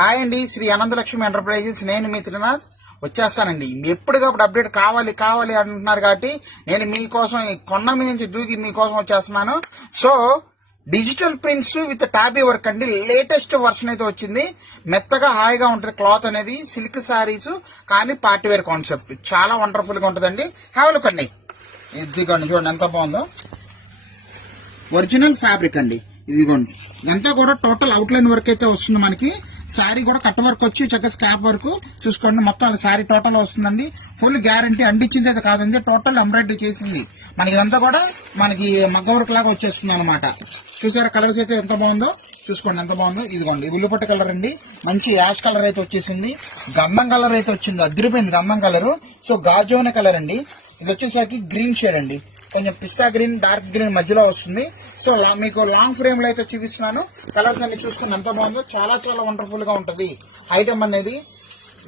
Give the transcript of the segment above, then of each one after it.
Hi అండి, Shri Ananthalakshmi enterprises. నేను మీ త్రినాథ్ వచ్చేస్తానండి. ఎప్పటికప్పుడు అప్డేట్ కావాలి అంటున్నారు కాబట్టి నేను మీకోసం కొండ మీద నుంచి దూకి మీకోసం వచ్చేస్తున్నాను. సో డిజిటల్ ప్రింట్స్ విత్ టాబీ వర్క్ అండి. లేటెస్ట్ వర్షన్ అయితే వచ్చింది. మెత్తగా హాయిగా ఉంటుంది క్లాత్ అనేది. సిల్క్ శారీస్ కానీ పార్టీ వేర్ కాన్సెప్ట్ చాలా వండర్ఫుల్ గా ఉంటుందండి. హ్యావ్ లుక్ అండి. ఇదిగోండి, చూడండి ఎంత బాగుందో. ఒరిజినల్ ఫ్యాబ్రిక్ అండి. ఇదిగోండి, ఇదంతా కూడా టోటల్ అవుట్లైన్ వర్క్ అయితే వస్తుంది మనకి. శారీ కూడా కట్ వర్క్ వచ్చి చక్కగా స్కాప్ వర్క్ చూసుకోండి. మొత్తం శారీ టోటల్ వస్తుందండి. Full guarantee. అంటించింది అయితే కాదండి, టోటల్ ఎంబ్రాయిడరీ చేసింది మనకి. ఇదంతా కూడా మనకి మగ్గ వర్క్ లాగా వచ్చేస్తుంది అనమాట. చూసారా కలర్స్ అయితే ఎంత బాగుందో, చూసుకోండి ఎంత బాగుందో. ఇదిగోండి ఉల్లిపట్టు కలర్ అండి, మంచి యాష్ కలర్ అయితే వచ్చేసింది. గంధం కలర్ అయితే వచ్చింది, అదిరిపోయింది గంధం కలర్. సో గాజోన కలర్ అండి. ఇది వచ్చేసరికి గ్రీన్ షేడ్ అండి, కొంచెం పిస్తా గ్రీన్ డార్క్ గ్రీన్ మధ్యలో వస్తుంది. సో మీకు లాంగ్ ఫ్రేమ్ లో అయితే చూపిస్తున్నాను. కలర్స్ అన్ని చూసుకుని ఎంత బాగుందో. చాలా చాలా వండర్ఫుల్ గా ఉంటది ఐటమ్ అనేది.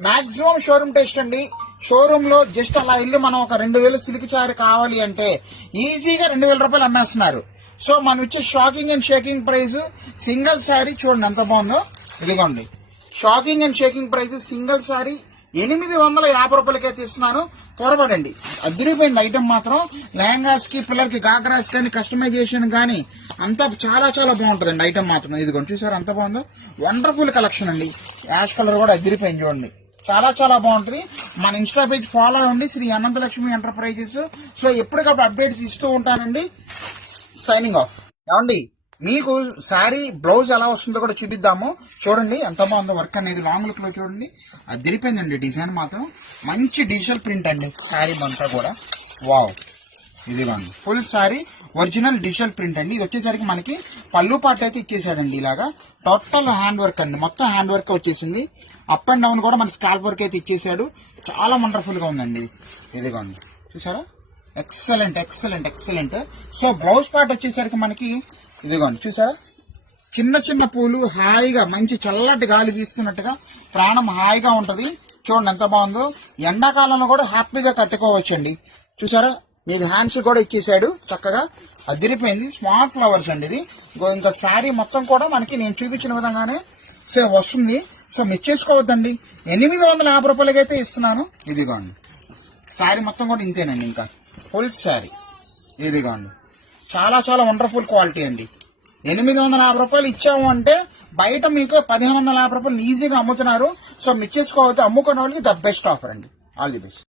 మాక్సిమం షోరూమ్ టేస్ట్ అండి. షోరూమ్ లో జస్ట్ అలా వెళ్ళి మనం ఒక 2000 సిల్క్ చారీ కావాలి అంటే ఈజీగా 2000 రూపాయలు అమ్మేస్తున్నారు. సో మనం ఇచ్చే shocking and shaking price single sari చూడండి ఎంత బాగుందో. ఇదిగోండి shocking and shaking price single sari 850 రూపాయలకైతే ఇస్తున్నాను. త్వరపడండి, అదిరిపోయింది ఐటమ్ మాత్రం. లెహంగాస్ కి, పిల్లలకి గాగ్రాస్ కానీ, కస్టమైజేషన్ కానీ అంతా చాలా చాలా బాగుంటుందండి ఐటమ్ మాత్రం. ఇదిగోండి చూసారు ఎంత బాగుందో. వండర్ఫుల్ కలెక్షన్ అండి. యాష్ కలర్ కూడా అదిరిపోయింది చూడండి, చాలా చాలా బాగుంటుంది. మన ఇన్స్టా పేజ్ ఫాలో అవ్వండి, శ్రీ అనంతలక్ష్మి ఎంటర్ప్రైజెస్. సో ఎప్పటికప్పుడు అప్డేట్స్ ఇస్తూ ఉంటానండి. Signing off. ఏమండి, మీకు శారీ బ్లౌజ్ ఎలా వస్తుందో కూడా చూపిద్దాము. చూడండి ఎంత బాగుందో వర్క్ అనేది. లాంగ్ లుక్ లో చూడండి, అది తిరిపోయిందండి. డిజైన్ మాత్రం మంచి డిజిటల్ ప్రింట్ అండి. శారీ అంతా కూడా వావ్. ఇదిగోండి full sari original digital print అండి. ఇది వచ్చేసరికి మనకి పళ్ళు పాట అయితే ఇచ్చేసాడండి. ఇలాగా టోటల్ హ్యాండ్ వర్క్ అండి, మొత్తం హ్యాండ్ వర్క్ వచ్చేసింది. అప్ అండ్ డౌన్ కూడా మన స్కాల్ప్ వర్క్ అయితే ఇచ్చేసాడు. చాలా వండర్ఫుల్ గా ఉందండి. ఇదిగోండి చూసారా, excellent excellent excellent. So blouse part వచ్చేసరికి మనకి ఇదిగోండి చూసారా, చిన్న చిన్న పూలు హాయిగా మంచి చల్లటి గాలి వీస్తున్నట్టుగా ప్రాణం హాయిగా ఉంటది. చూడండి ఎంత బాగుందో. ఎండాకాలంలో కూడా హ్యాపీగా కట్టుకోవచ్చండి. చూసారా, మీకు హ్యాండ్స్ కూడా ఇచ్చేసాడు చక్కగా, అదిరిపోయింది. స్మాల్ ఫ్లవర్స్ అండి ఇది. ఇంకా శారీ మొత్తం కూడా మనకి నేను చూపించిన విధంగానే వస్తుంది. సో మిస్ చేసుకోవద్దండి. 850 రూపాయలకైతే ఇస్తున్నాను. ఇదిగోండి శారీ మొత్తం కూడా ఇంతేనండి. ఇంకా ఫుల్ శారీ ఇదిగోండి, చాలా చాలా వండర్ఫుల్ క్వాలిటీ అండి. 850 రూపాయలు ఇచ్చాము అంటే బయట మీకు 1550 రూపాయలు ఈజీగా అమ్ముతున్నారు. సో మిస్ చేసుకోవద్దు. అమ్ముకునే వాళ్ళకి ద బెస్ట్ ఆఫర్ అండి. All the best.